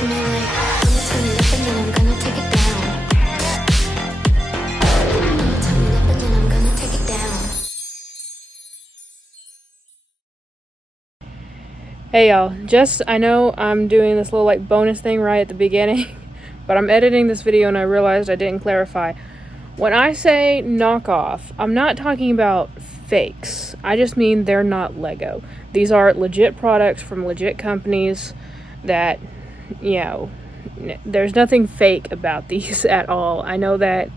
to me like, I'ma turn it up and then I'm gonna take it down. I'ma turn it up and then I'm gonna take it down. Hey y'all, I know I'm doing this little like bonus thing right at the beginning, but I'm editing this video and I realized I didn't clarify. When I say knockoff, I'm not talking about fakes. I just mean they're not Lego. These are legit products from legit companies that, you know, there's nothing fake about these at all. I know that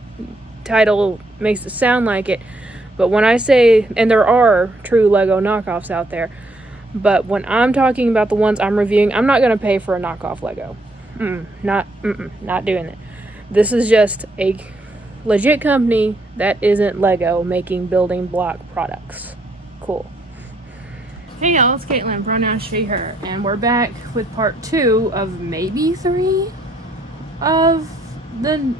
title makes it sound like it, but when I say, and there are true Lego knockoffs out there, but when I'm talking about the ones I'm reviewing, I'm not going to pay for a knockoff Lego. Not doing it. This is just a legit company that isn't Lego making building block products. Cool. Hey y'all, it's Caitlyn, pronouns she, her, and we're back with part 2 of maybe 3 of the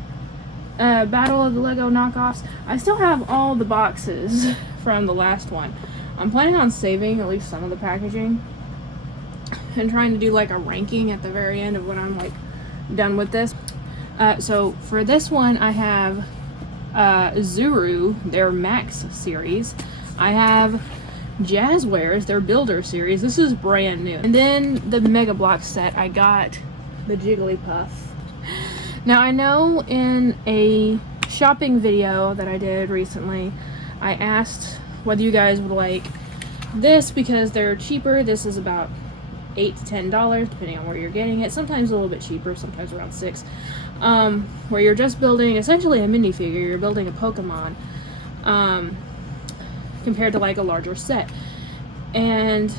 Battle of the Lego knockoffs. I still have all the boxes from the last one. I'm planning on saving at least some of the packaging and trying to do like a ranking at the very end of when I'm like done with this. So for this one I have Zuru, their Maxx series. I have Jazwares, their Builder series. This is brand new. And then the Mega Block set, I got the Jigglypuff. Now I know in a shopping video that I did recently, I asked whether you guys would like this because they're cheaper. This is about $8 to $10 depending on where you're getting it. Sometimes a little bit cheaper, sometimes around $6. Where you're just building essentially a minifigure. You're building a Pokemon compared to like a larger set. And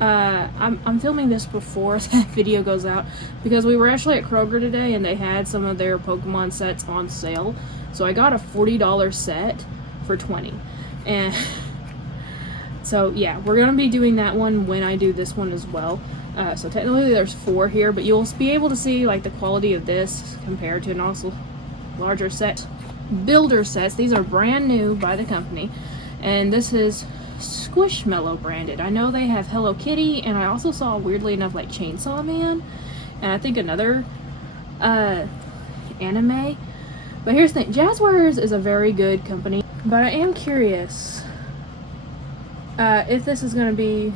I'm filming this before that video goes out because we were actually at Kroger today and they had some of their Pokemon sets on sale. So I got a $40 set for $20. And so yeah, we're gonna be doing that one when I do this one as well. So technically there's 4 here, but you'll be able to see like the quality of this compared to an also larger set. Builder sets, these are brand new by the company, and this is Squishmallow branded. I know they have Hello Kitty, and I also saw, weirdly enough, like Chainsaw Man, and I think another anime. But here's the thing, Jazwares is a very good company, but I am curious if this is going to be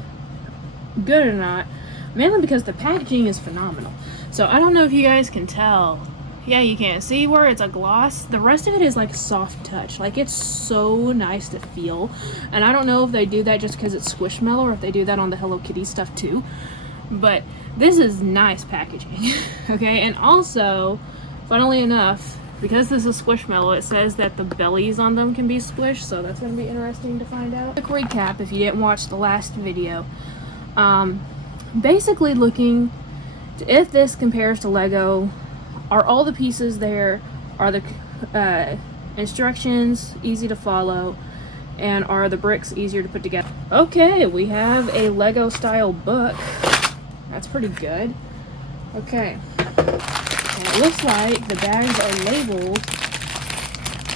good or not, mainly because the packaging is phenomenal. So I don't know if you guys can tell. Yeah, you can see where it's a gloss. The rest of it is like soft touch. Like, it's so nice to feel. And I don't know if they do that just because it's Squishmallow or if they do that on the Hello Kitty stuff too. But this is nice packaging. Okay, and also, funnily enough, because this is Squishmallow, it says that the bellies on them can be squished, so that's going to be interesting to find out. Quick recap if you didn't watch the last video. Basically looking to if this compares to Lego. Are all the pieces there? Are the instructions easy to follow? And are the bricks easier to put together? Okay, we have a Lego style book. That's pretty good. Okay. And it looks like the bags are labeled.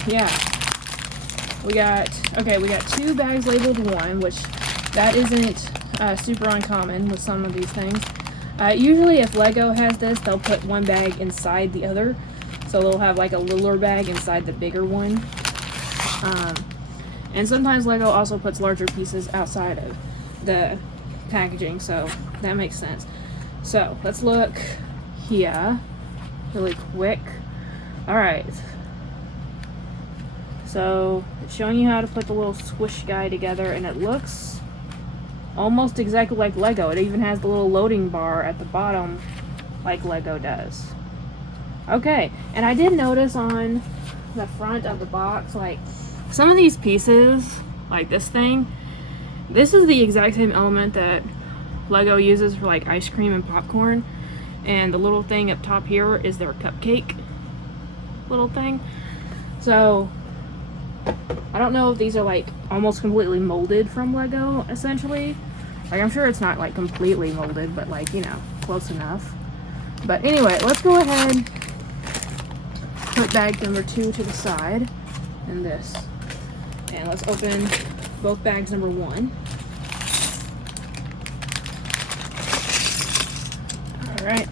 Yeah. We got 2 bags labeled 1, which that isn't super uncommon with some of these things. Usually if Lego has this, they'll put one bag inside the other. So they'll have like a littler bag inside the bigger one. And sometimes Lego also puts larger pieces outside of the packaging, so that makes sense. So let's look here really quick. Alright. So it's showing you how to put the little squish guy together, and it looks almost exactly like Lego. It even has the little loading bar at the bottom like Lego does. Okay, and I did notice on the front of the box, like some of these pieces, like this thing, this is the exact same element that Lego uses for like ice cream and popcorn, and the little thing up top here is their cupcake little thing. So I don't know if these are like almost completely molded from Lego, essentially. Like, I'm sure it's not like completely molded, but like, you know, close enough. But anyway, let's go ahead, put bag number 2 to the side, and this. And let's open both bags number 1. Alright,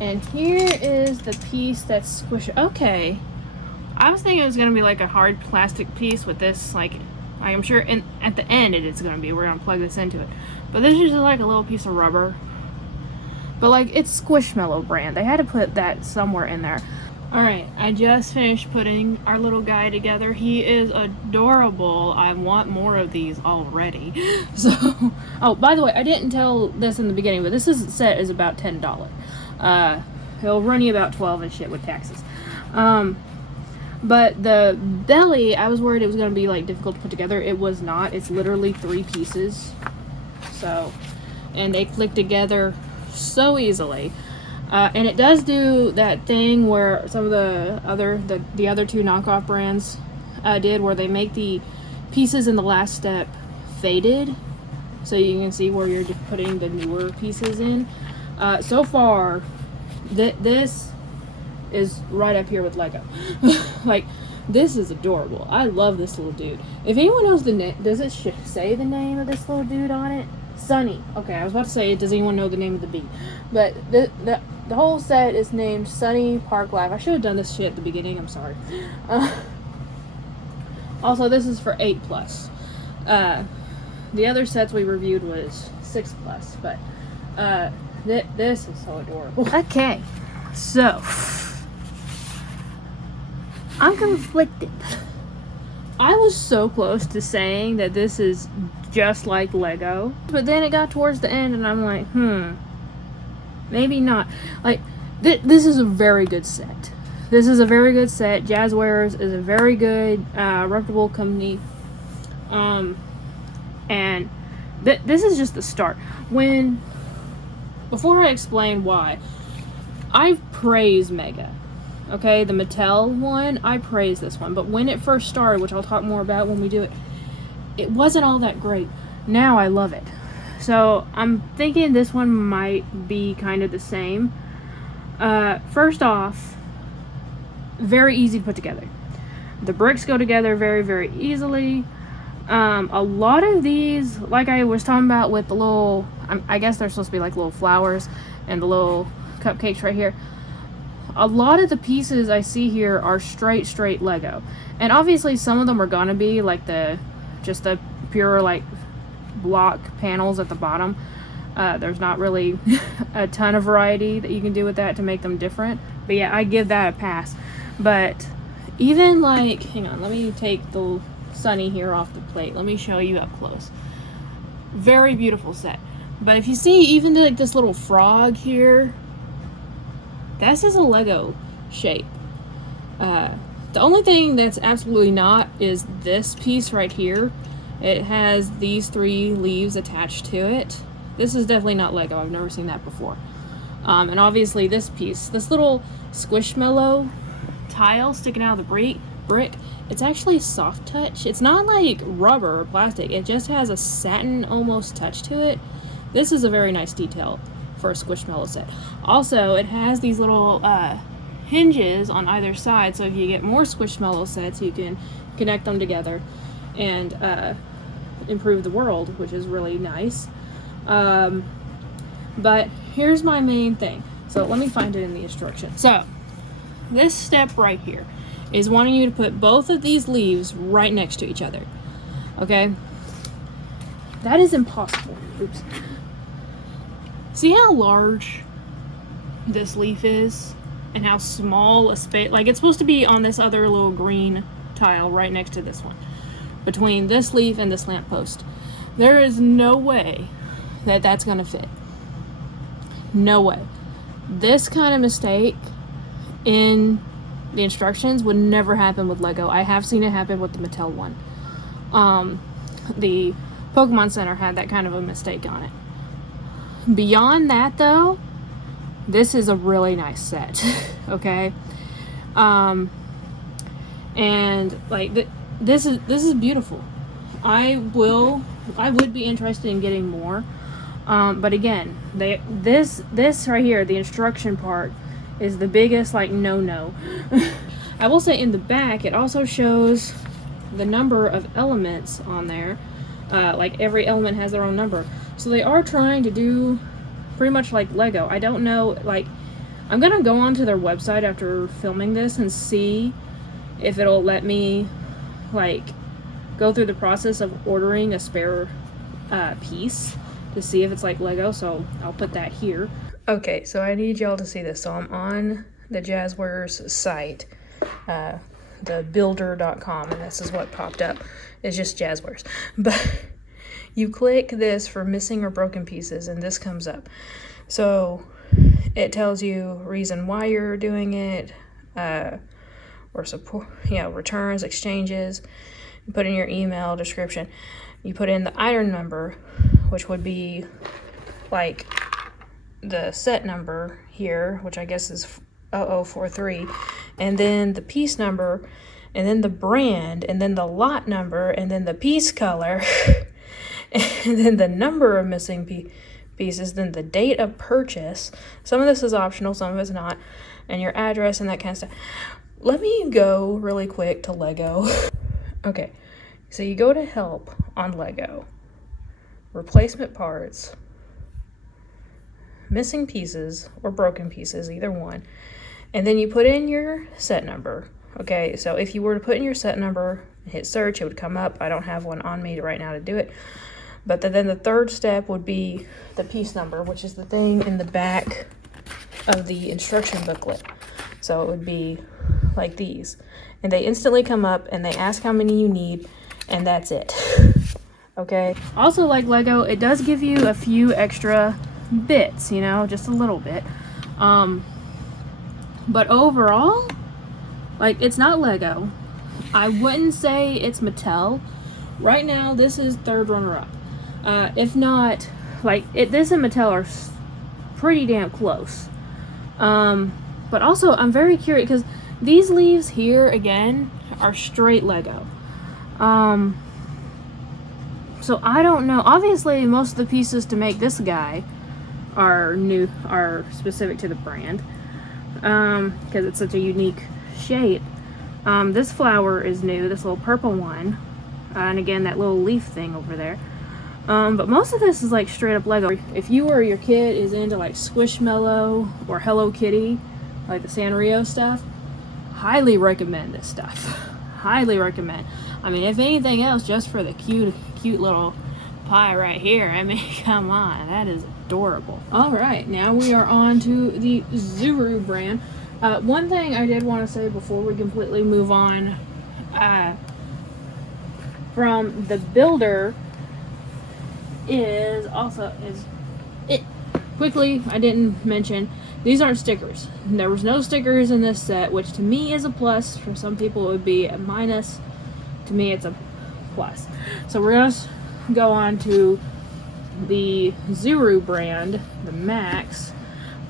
And here is the piece that's squished. Okay. I was thinking it was going to be like a hard plastic piece with this, like I'm sure at the end it is going to be. We're going to plug this into it. But this is just like a little piece of rubber. But like, it's Squishmallow brand. They had to put that somewhere in there. Alright, I just finished putting our little guy together. He is adorable. I want more of these already. So, oh, by the way, I didn't tell this in the beginning, but this set is about $10. It'll run you about 12 and shit with taxes. But the belly, I was worried it was going to be like difficult to put together. It was not. It's literally 3 pieces. So, and they click together so easily. And it does do that thing where some of the other 2 knockoff brands did, where they make the pieces in the last step faded, so you can see where you're just putting the newer pieces in. So far, this is right up here with Lego. Like, this is adorable. I love this little dude. If anyone knows the name, does it say the name of this little dude on it? Sunny. Okay, I was about to say, does anyone know the name of the bee? But the whole set is named Sunny Park Life. I should have done this shit at the beginning. I'm sorry. Also, this is for 8+. The other sets we reviewed was 6+, but this is so adorable. Okay, so I'm conflicted. I was so close to saying that this is just like Lego, but then it got towards the end and I'm like, maybe not. Like, this is a very good set. This is a very good set. Jazwares is a very good reputable company. And this is just the start. Before I explain why, I praise Mega. Okay, the Mattel one, I praise this one. But when it first started, which I'll talk more about when we do it, it wasn't all that great. Now I love it. So I'm thinking this one might be kind of the same. First off, very easy to put together. The bricks go together very, very easily. A lot of these, like I was talking about with the little, I guess they're supposed to be like little flowers and the little cupcakes right here. A lot of the pieces I see here are straight Lego. And obviously some of them are gonna be like just the pure like block panels at the bottom. There's not really a ton of variety that you can do with that to make them different. But yeah, I give that a pass. But even like, hang on, let me take the Sunny here off the plate. Let me show you up close. Very beautiful set. But if you see even like this little frog here, this is a Lego shape. The only thing that's absolutely not is this piece right here. It has these 3 leaves attached to it. This is definitely not Lego. I've never seen that before. And obviously this piece, this little Squishmallow tile sticking out of the brick, it's actually soft touch. It's not like rubber or plastic. It just has a satin almost touch to it. This is a very nice detail for a Squishmallow set. Also, it has these little hinges on either side, so if you get more Squishmallow sets, you can connect them together and improve the world, which is really nice. But here's my main thing. So let me find it in the instructions. So this step right here is wanting you to put both of these leaves right next to each other. Okay? That is impossible. Oops. See how large this leaf is? And how small a space, like it's supposed to be on this other little green tile right next to this one. Between this leaf and this lamppost. There is no way that that's gonna fit. No way. This kind of mistake in the instructions would never happen with Lego. I have seen it happen with the Mattel one. The Pokemon Center had that kind of a mistake on it. Beyond that though, this is a really nice set. Okay? And like this is beautiful. I would be interested in getting more. But again, this right here, the instruction part, is the biggest like no. I will say in the back it also shows the number of elements on there. Like every element has their own number. So they are trying to do pretty much like Lego. I don't know, like I'm gonna go onto their website after filming this and see if it'll let me like go through the process of ordering a spare piece to see if it's like Lego, so I'll put that here. Okay, so I need y'all to see this. So I'm on the Jazwares site, the BLDR.com, and this is what popped up. It's just Jazwares. But you click this for missing or broken pieces, and this comes up. So it tells you reason why you're doing it, or support, returns, exchanges. You put in your email description. You put in the item number, which would be like the set number here, which I guess is 0043, and then the piece number, and then the brand, and then the lot number, and then the piece color, and then the number of missing pieces, then the date of purchase. Some of this is optional, some of it's not, and your address and that kind of stuff. Let me go really quick to Lego. Okay, so you go to help on Lego, replacement parts, missing pieces or broken pieces, either one, and then you put in your set number. Okay, so if you were to put in your set number and hit search, it would come up. I don't have one on me right now to do it, but then the third step would be the piece number, which is the thing in the back of the instruction booklet. So it would be like these, and they instantly come up and they ask how many you need, and that's it. Okay, also, like Lego, it does give you a few extra bits, just a little bit, but overall, like, it's not Lego. I wouldn't say it's Mattel. Right now, this is third runner-up. If not, like, this and Mattel are pretty damn close. But also, I'm very curious, because these leaves here, again, are straight Lego. So I don't know. Obviously, most of the pieces to make this guy are specific to the brand, because it's such a unique shape. This flower is new, this little purple one, and again, that little leaf thing over there. But most of this is like straight up Lego. If you or your kid is into like Squishmallow or Hello Kitty, like the Sanrio stuff, highly recommend this stuff. Highly recommend. I mean, if anything else, just for the cute little pie right here. I mean, come on, that is adorable. All right, now we are on to the Zuru brand. One thing I did want to say before we completely move on, from the builder quickly, I didn't mention, these aren't stickers. There was no stickers in this set, which to me is a plus. For some people it would be a minus. To me it's a plus. So we're gonna go on to the Zuru brand, the Maxx.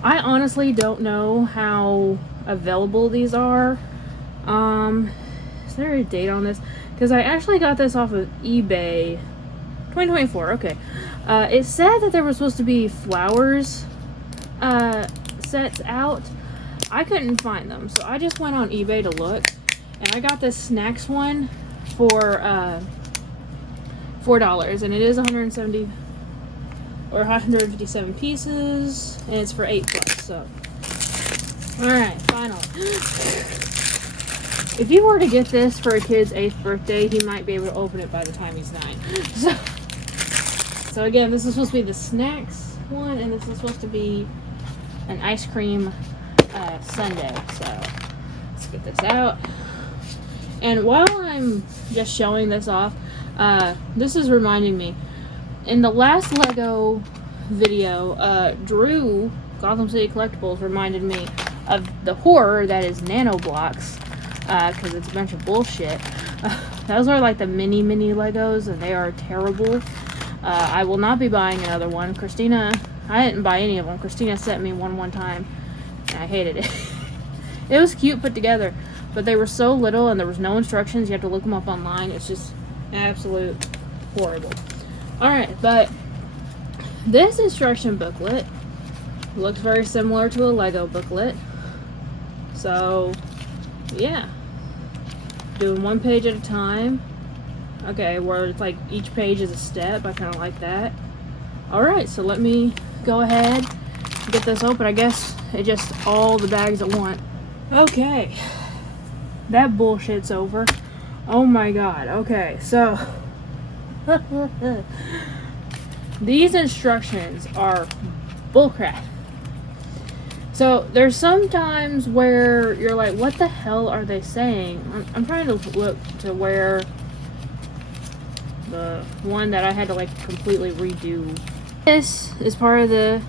I honestly don't know how available these are. Is there a date on this? Because I actually got this off of eBay. 2024, okay. It said that there was supposed to be flowers sets out. I couldn't find them, so I just went on eBay to look, and I got this snacks one for $4, and it is 170 or 157 pieces, and it's for $8. So, all right, finally. If you were to get this for a kid's 8th birthday, he might be able to open it by the time he's 9. So again, this is supposed to be the snacks one, and this is supposed to be an ice cream sundae. So let's get this out. And while I'm just showing this off, this is reminding me, in the last Lego video, Drew, Gotham City Collectibles, reminded me of the horror that is nano blocks, because it's a bunch of bullshit. Those are like the mini Legos, and they are terrible. I will not be buying another one. Christina, I didn't buy any of them. Christina sent me one time, and I hated it. It was cute put together, but they were so little, and there was no instructions. You have to look them up online. It's just absolute horrible. Alright, but this instruction booklet looks very similar to a Lego booklet. So, yeah. Doing one page at a time. Okay, where it's like each page is a step. I kind of like that. Alright, so let me go ahead get this open. I guess it just all the bags at once. Okay, that bullshit's over. Oh my god. Okay, so these instructions are bullcrap. So there's some times where you're like, what the hell are they saying? I'm trying to look to where the one that I had to like completely redo. This is part of the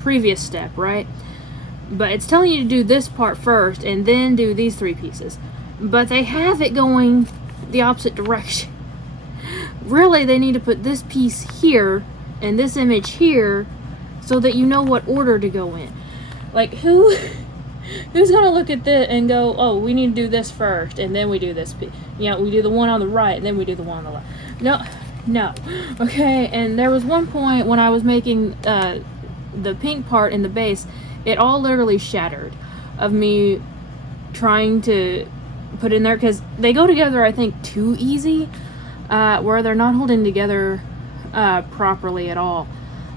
previous step, right? But it's telling you to do this part first and then do these 3 pieces. But they have it going the opposite direction. Really, they need to put this piece here and this image here so that you know what order to go in. Like, who's gonna look at this and go, oh, we need to do this first and then we do this piece. You know, we do the one on the right and then we do the one on the left. No. Okay, and there was one point when I was making the pink part in the base, it all literally shattered of me trying to put in there, because they go together, I think, too easy, where they're not holding together properly at all.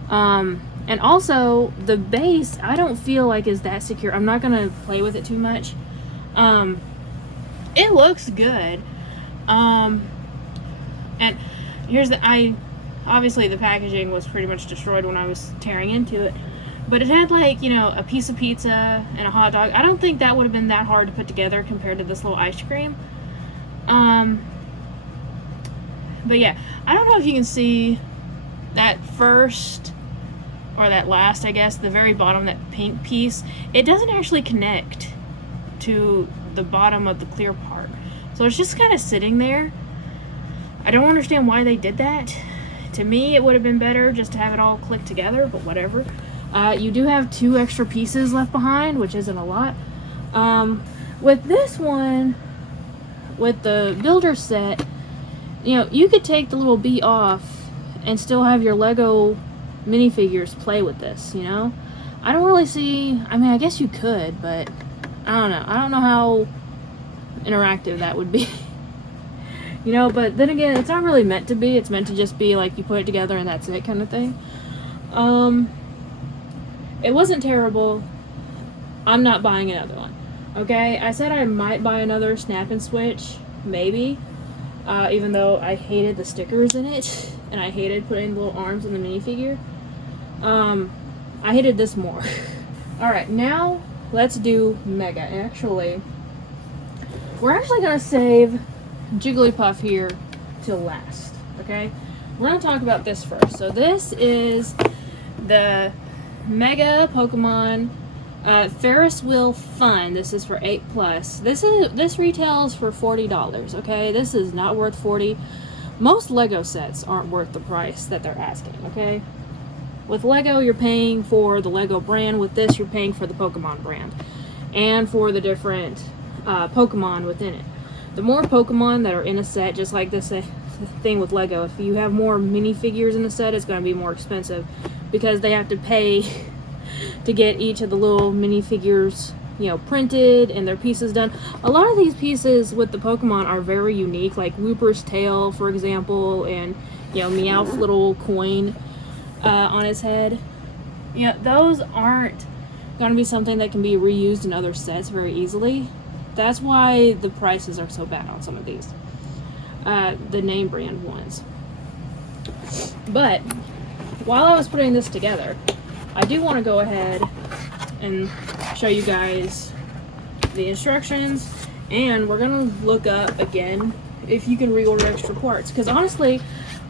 And also, the base, I don't feel like is that secure. I'm not gonna play with it too much. It looks good. And here's obviously the packaging was pretty much destroyed when I was tearing into it. But it had, like, you know, a piece of pizza and a hot dog. I don't think that would have been that hard to put together compared to this little ice cream. But yeah, I don't know if you can see that first, or that last, I guess, the very bottom, that pink piece. It doesn't actually connect to the bottom of the clear part. So it's just kind of sitting there. I don't understand why they did that. To me, it would have been better just to have it all click together, but whatever. You do have 2 extra pieces left behind, which isn't a lot. With this one, with the builder set, you know, you could take the little bee off and still have your Lego minifigures play with this, you know? I don't really see, I mean, I guess you could, but I don't know. I don't know how interactive that would be. You know, but then again, it's not really meant to be. It's meant to just be like you put it together and that's it kind of thing. It wasn't terrible. I'm not buying another one. Okay, I said I might buy another snap and switch, maybe. Even though I hated the stickers in it, and I hated putting the little arms in the minifigure. I hated this more. Alright, now let's do Mega. Actually, we're actually going to save Jigglypuff here till last, okay? We're going to talk about this first. So this is the Mega Pokemon Ferris Wheel Fun. This is for 8+. This retails for $40, okay? This is not worth $40. Most Lego sets aren't worth the price that they're asking, okay? With Lego, you're paying for the Lego brand. With this, you're paying for the Pokemon brand. And for the different Pokemon within it. The more Pokemon that are in a set, just like this thing with Lego, if you have more minifigures in the set, it's going to be more expensive. Because they have to pay to get each of the little minifigures, you know, printed and their pieces done. A lot of these pieces with the Pokemon are very unique, like Wooper's tail, for example, and, you know, Meowth's little coin on his head. You know, those aren't going to be something that can be reused in other sets very easily. That's why the prices are so bad on some of these, the name brand ones. But while I was putting this together, I do want to go ahead and show you guys the instructions, and we're going to look up again if you can reorder extra parts, because honestly,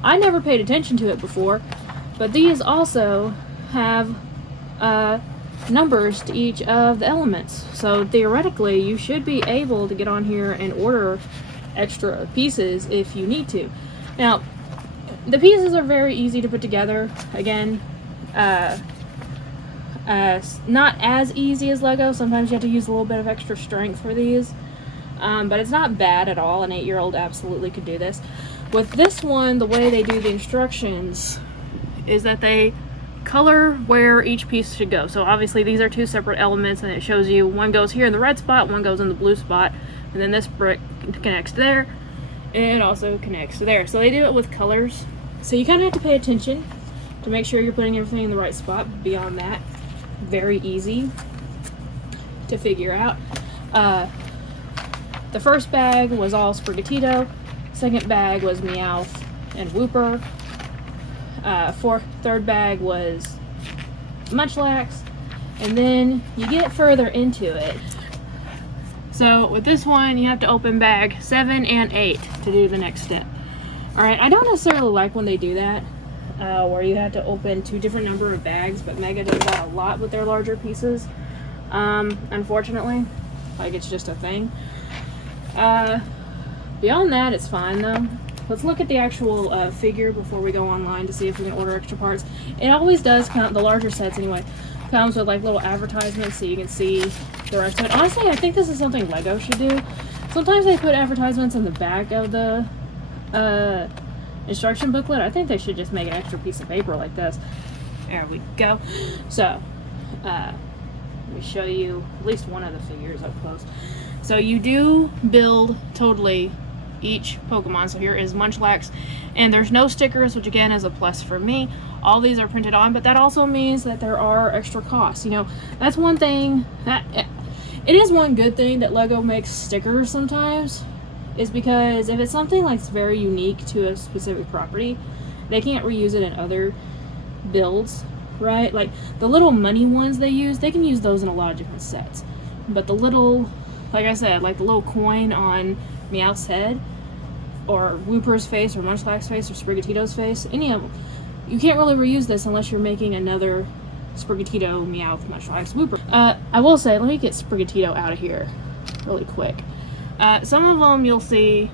I never paid attention to it before, but these also have numbers to each of the elements, so theoretically you should be able to get on here and order extra pieces if you need to. Now, the pieces are very easy to put together. Again, not as easy as Lego. Sometimes you have to use a little bit of extra strength for these, but it's not bad at all. An 8-year-old absolutely could do this. With this one, the way they do the instructions is that they color where each piece should go. So obviously these are 2 separate elements, and it shows you one goes here in the red spot, one goes in the blue spot, and then this brick connects there, and it also connects to there. So they do it with colors. So you kind of have to pay attention to make sure you're putting everything in the right spot. Beyond that, very easy to figure out. The first bag was all Sprigatito. Second bag was Meowth and Wooper. Third bag was Munchlax. And then you get further into it. So with this one, you have to open bag 7 and 8 to do the next step. Alright, I don't necessarily like when they do that, where you have to open 2 different number of bags, but Mega does that a lot with their larger pieces. Unfortunately, like it's just a thing. Beyond that, it's fine though. Let's look at the actual figure before we go online to see if we can order extra parts. It always does count, the larger sets anyway, comes with like little advertisements so you can see the rest of it. Honestly, I think this is something Lego should do. Sometimes they put advertisements in the back of the instruction booklet. I think they should just make an extra piece of paper like this. There we go. So, let me show you at least one of the figures up close. So you do build totally each Pokemon. So here is Munchlax, and there's no stickers, which again is a plus for me. All these are printed on, but that also means that there are extra costs. You know, that's one thing that it is one good thing that Lego makes stickers sometimes, is because if it's something like very unique to a specific property, they can't reuse it in other builds, right? Like the little money ones they use, they can use those in a lot of different sets. But the little, like I said, like the little coin on Meowth's head, or Wooper's face, or Munchlax's face, or Sprigatito's face, any of them, you can't really reuse this unless you're making another Sprigatito, Meowth, Munchlax, Wooper. I will say, let me get Sprigatito out of here really quick. Some of them you'll see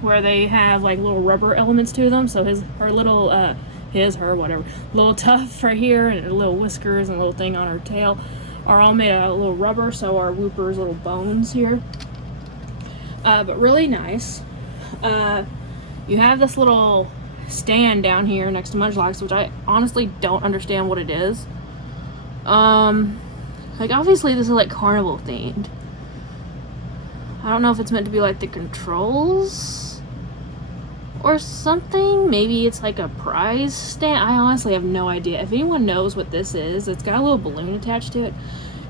where they have like little rubber elements to them, so her little, whatever, little tuft right here, and her little whiskers and little thing on her tail are all made out of little rubber, so are Wooper's little bones here. But really nice. You have this little stand down here next to Munchlax, which I honestly don't understand what it is. Like obviously this is like carnival themed. I don't know if it's meant to be like the controls or something. Maybe it's like a prize stand. I honestly have no idea. If anyone knows what this is, it's got a little balloon attached to it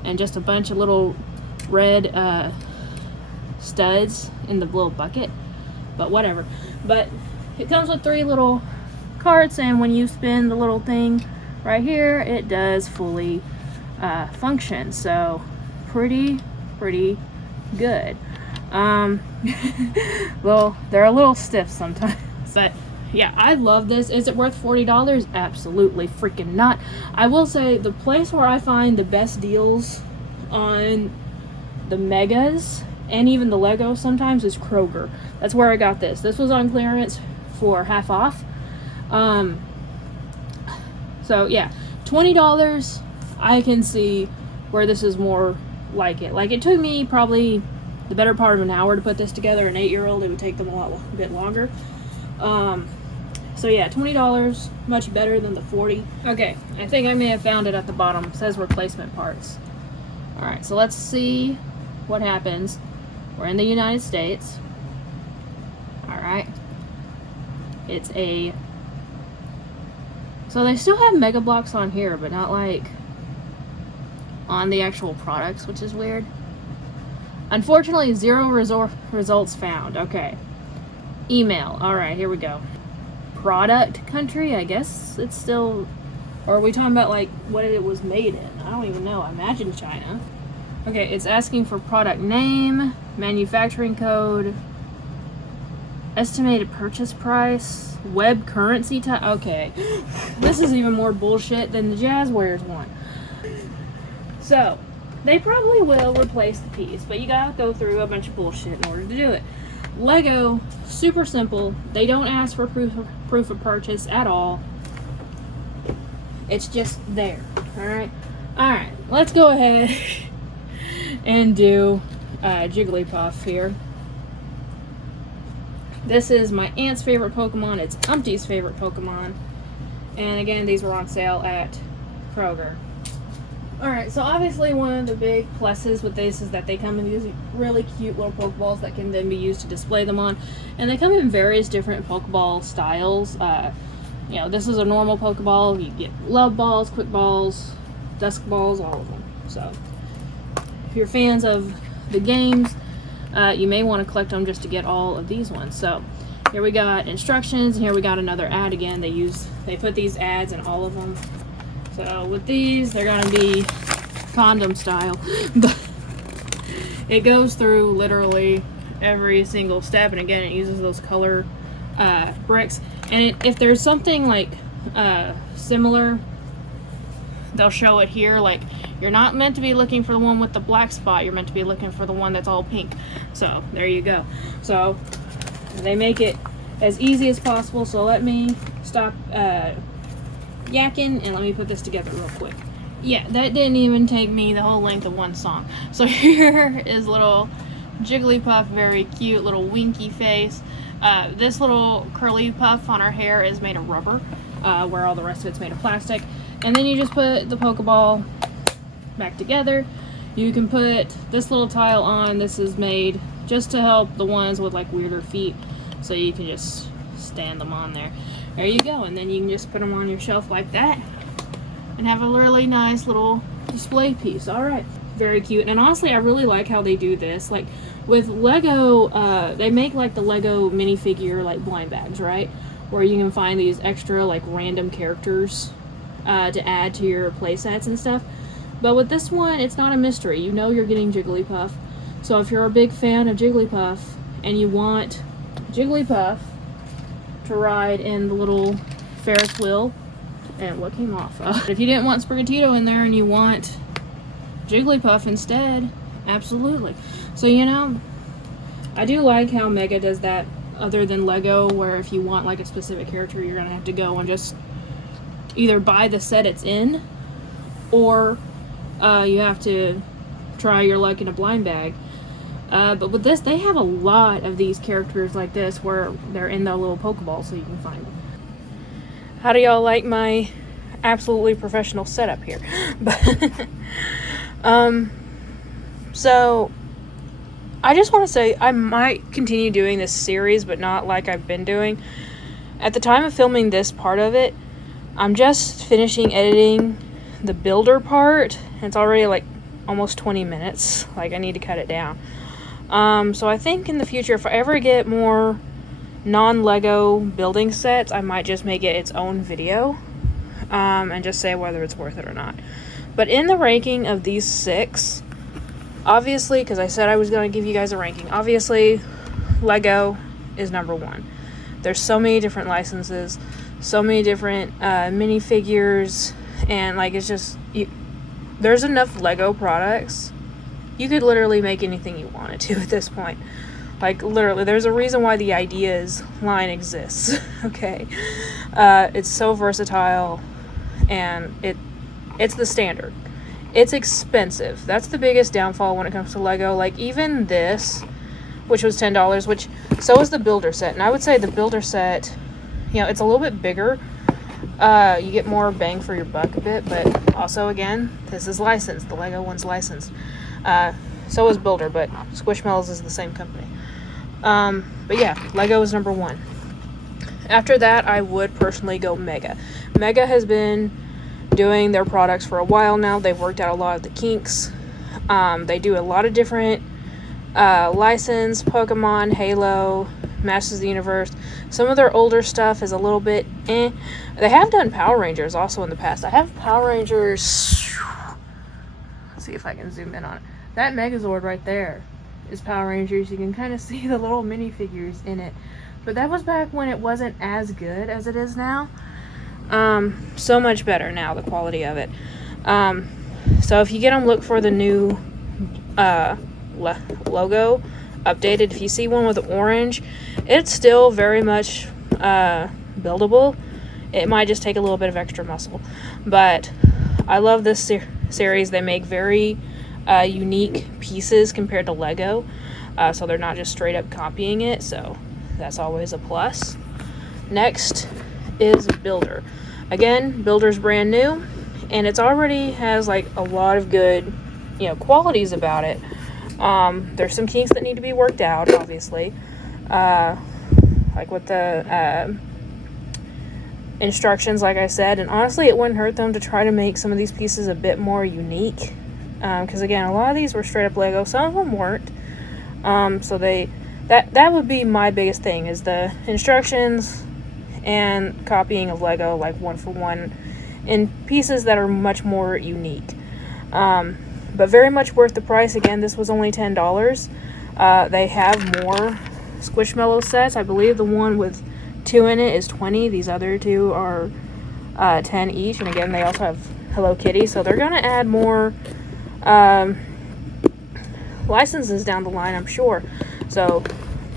and just a bunch of little red studs in the little bucket, but whatever. But it comes with 3 little carts, and when you spin the little thing right here, it does fully function. So pretty good. Well, they're a little stiff sometimes, but yeah, I love this. Is it worth $40? Absolutely freaking not. I will say the place where I find the best deals on the Megas and even the Lego sometimes is Kroger. That's where I got this. This was on clearance for half off. So yeah, $20, I can see where this is more like it. Like it took me probably the better part of an hour to put this together. An 8-year-old, it would take them a bit longer. So yeah, $20, much better than the $40. Okay, I think I may have found it at the bottom. It says replacement parts. Alright, so let's see what happens. We're in the United States. Alright. It's a... So they still have Mega Blocks on here, but not like on the actual products, which is weird. Unfortunately, 0 results found. Okay. Email. Alright, here we go. Product country, I guess it's still... Or are we talking about like what it was made in? I don't even know. I imagine China. Okay, it's asking for product name, manufacturing code, estimated purchase price, web currency type. Okay, this is even more bullshit than the Jazwares one. So, they probably will replace the piece, but you gotta go through a bunch of bullshit in order to do it. Lego, super simple. They don't ask for proof of purchase at all. It's just there. Alright? Alright, let's go ahead and do Jigglypuff here. This is my aunt's favorite Pokemon. It's Umpty's favorite Pokemon. And again, these were on sale at Kroger. Alright, so obviously one of the big pluses with this is that they come in these really cute little Pokeballs that can then be used to display them on. And they come in various different Pokeball styles. You know, this is a normal Pokeball. You get Love Balls, Quick Balls, Dusk Balls, all of them. So if you're fans of the games, you may want to collect them just to get all of these ones. So here we got instructions, and here we got another ad again. They put these ads in all of them. So with these, they're gonna be condom style, but it goes through literally every single step, and again, it uses those color bricks. And if there's something like similar, they'll show it here. Like, you're not meant to be looking for the one with the black spot, you're meant to be looking for the one that's all pink. So there you go. So they make it as easy as possible. So let me stop yakking and let me put this together real quick. Yeah, that didn't even take me the whole length of one song. So here is little Jigglypuff, very cute little winky face. This little curly puff on her hair is made of rubber, where all the rest of it's made of plastic. And then you just put the Pokeball back together. You can put this little tile on. This is made just to help the ones with like weirder feet, so you can just stand them on there. There you go. And then you can just put them on your shelf like that and have a really nice little display piece. All right, very cute. And honestly, I really like how they do this. Like with Lego, they make like the Lego minifigure like blind bags, right? Where you can find these extra like random characters to add to your play sets and stuff. But with this one, it's not a mystery. You know you're getting Jigglypuff. So if you're a big fan of Jigglypuff and you want Jigglypuff to ride in the little Ferris wheel, and what came off? If you didn't want Sprigatito in there and you want Jigglypuff instead, absolutely. So, you know, I do like how Mega does that, other than Lego, where if you want like a specific character, you're gonna have to go and just either buy the set it's in, or you have to try your luck in a blind bag. But with this, they have a lot of these characters like this where they're in their little Pokeball, so you can find them. How do y'all like my absolutely professional setup here? But so I just want to say I might continue doing this series, but not like I've been doing. At the time of filming this part of it, I'm just finishing editing the builder part. It's already like almost 20 minutes. Like, I need to cut it down. So I think in the future, if I ever get more non-Lego building sets, I might just make it its own video, and just say whether it's worth it or not. But in the ranking of these 6, obviously, because I said I was going to give you guys a ranking, obviously Lego is number 1. There's so many different licenses, so many different minifigures, and like, it's just, there's enough Lego products. You could literally make anything you wanted to at this point. Like, literally, there's a reason why the Ideas line exists. Okay, it's so versatile, and it's the standard. It's expensive. That's the biggest downfall when it comes to Lego. Like, even this, which was $10, which, so is the builder set. And I would say the builder set, you know, it's a little bit bigger. You get more bang for your buck a bit, but also, again, this is licensed. The Lego one's licensed. So is Builder, but Squishmallows is the same company. But yeah, Lego is number 1. After that, I would personally go Mega. Mega has been doing their products for a while now. They've worked out a lot of the kinks. They do a lot of different license, Pokemon, Halo, Masters of the Universe. Some of their older stuff is a little bit eh. They have done Power Rangers also in the past. I have Power Rangers. Let's see if I can zoom in on it. That Megazord right there is Power Rangers. You can kind of see the little minifigures in it. But that was back when it wasn't as good as it is now. So much better now, the quality of it. So if you get them, look for the new logo updated. If you see one with orange, it's still very much buildable. It might just take a little bit of extra muscle. But I love this series. They make very unique pieces compared to Lego. So they're not just straight up copying it. So that's always a plus. Next is Builder. Again, Builder's brand new, and it's already has like a lot of good, you know, qualities about it. There's some kinks that need to be worked out, obviously, like with the instructions, like I said, and honestly it wouldn't hurt them to try to make some of these pieces a bit more unique, because again, a lot of these were straight up Lego, some of them weren't, so that would be my biggest thing, is the instructions and copying of Lego, like one for one, in pieces that are much more unique. But very much worth the price. Again, this was only $10. They have more Squishmallow sets. I believe the one with 2 in it is $20. These other 2 are $10 each. And again, they also have Hello Kitty. So they're going to add more licenses down the line, I'm sure. So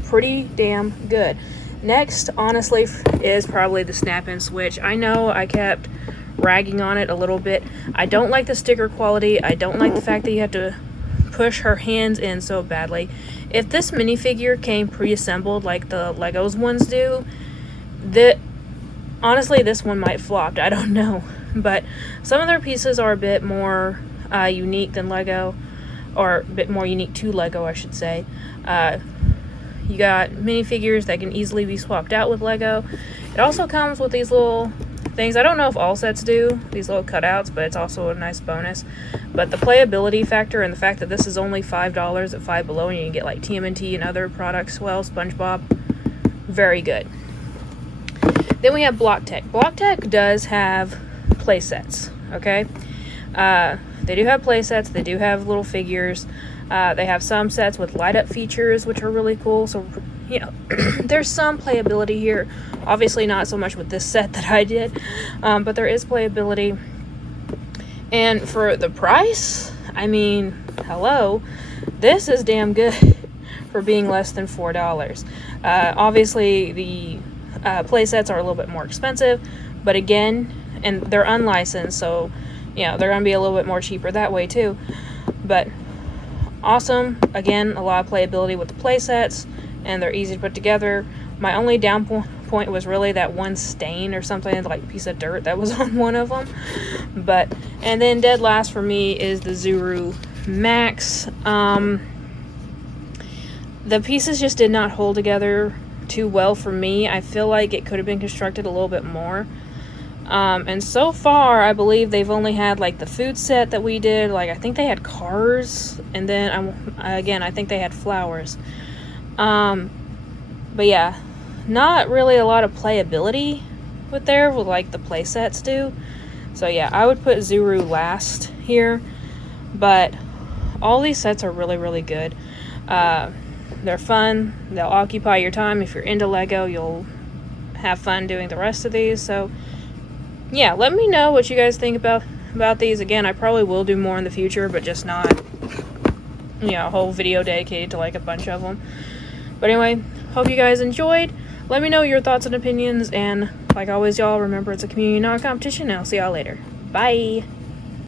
pretty damn good. Next, honestly, is probably the snap-in switch. I know I kept ragging on it a little bit. I don't like the sticker quality. I don't like the fact that you have to push her hands in so badly. If this minifigure came pre-assembled like the Legos ones do, honestly, this one might flop. I don't know. But some of their pieces are a bit more unique than Lego, or a bit more unique to Lego, I should say. You got minifigures that can easily be swapped out with Lego. It also comes with these little things. I don't know if all sets do these little cutouts, but it's also a nice bonus. But the playability factor and the fact that this is only $5 at Five Below, and you can get like TMNT and other products, well, SpongeBob, very good. Then we have Block Tech. Block Tech does have play sets, okay? They do have play sets. They do have little figures. They have some sets with light up features, which are really cool. So, you know, there's some playability here. Obviously not so much with this set that I did, but there is playability. And for the price, I mean, hello, this is damn good for being less than $4. Obviously, the play sets are a little bit more expensive, but again, and they're unlicensed, so, you know, they're going to be a little bit more cheaper that way too. But awesome. Again, a lot of playability with the play sets, and they're easy to put together. My only down point was really that one stain or something, like a piece of dirt that was on one of them. And then dead last for me is the Zuru Maxx. The pieces just did not hold together too well for me. I feel like it could have been constructed a little bit more. And so far, I believe they've only had like the food set that we did. Like, I think they had cars, and then I think they had flowers. But yeah, not really a lot of playability with like the play sets do. So yeah, I would put Zuru last here. But all these sets are really, really good. They're fun. They'll occupy your time. If you're into Lego, you'll have fun doing the rest of these. So yeah, let me know what you guys think about these. Again, I probably will do more in the future, but just not, you know, a whole video dedicated to like a bunch of them. But anyway, hope you guys enjoyed. Let me know your thoughts and opinions, and like always, y'all, remember it's a community, not a competition, and I'll see y'all later. Bye!